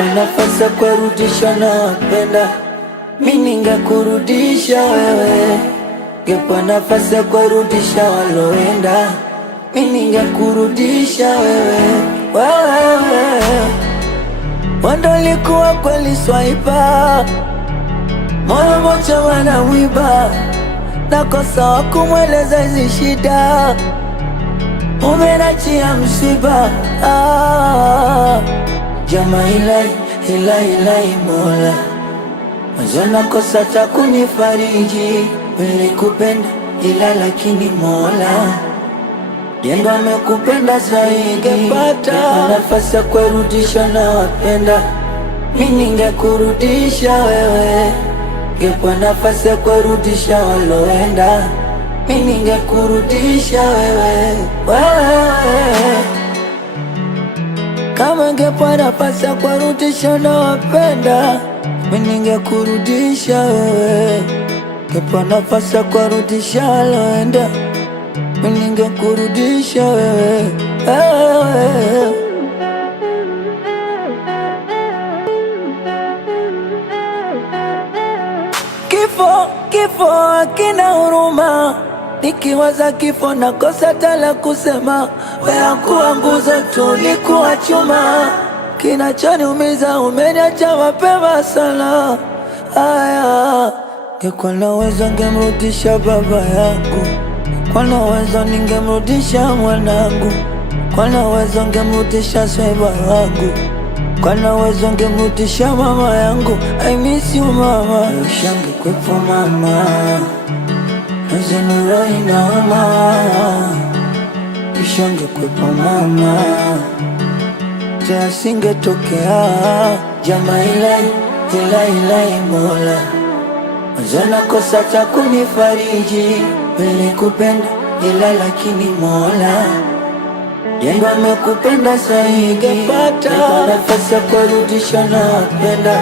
Ningekuwa nafasi ya kurudisha na wapenda, mimi ningekurudisha wewe. Ningekuwa nafasi ya kurudisha waloenda, mimi ningekurudisha wewe. Wando likuwa kweli swaipa, moyo mocha wana wiba, nakosa wakumweleza hizi shida, umenachia msiba. Jama ilai Mola, mwanzo nakosa cha kunifariji. Nilikupenda ila lakini Mola Jendo amekupenda zaidi. Ningepata nafasi ya kurudisha na wapenda, mimi ningekurudisha wewe. Ningepata nafasi ya kurudisha waloenda, mimi ningekurudisha wewe. Kama ningepata nafasi ya kurudisha na wapenda, mimi ningekurudisha wewe. Ningepata nafasi ya kurudisha waloenda, mimi ningekurudisha wewe. Kifo hakina huruma, nikiwaza kifo nakosa tala kusema. Wewe kuwa nguzo tu, ulikuwa chuma, kinachoniumiza umeniacha mapema sana. Ningekuwa na uwezo ningemrudisha baba yangu, kwa na uwezo ningemrudisha mwanangu, kwa na uwezo ningemrudisha swaiba wangu, kwa na uwezo ningemrudisha mama yangu. I miss you mama. Ushangekwepo mama, nazenuro inaoma. Ushangekwepo mama, jasingetokea. Jama ilai Mola, mwanzo nakosa cha kunifariji. Nilikupenda ila lakini Mola Jendo amekupenda zaidi. Ningepata nafasi ya kurudisha na wapenda,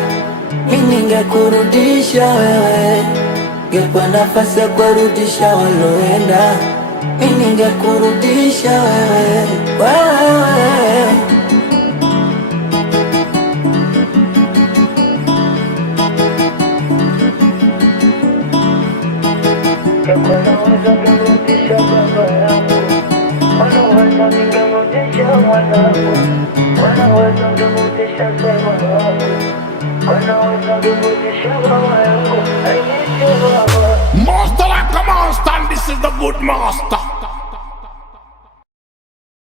mimi ningekurudisha wewe. Ningepata nafasi ya kurudisha waloenda, mimi ningekurudisha wewe. Ningemrudisha baba yangu, wanaweza ningemrudisha mwanangu, wanaweza ningemrudisha swaiba wangu, wanaweza ningemrudisha mama yangu. I miss you mama. Master like a monster, and this is the good master.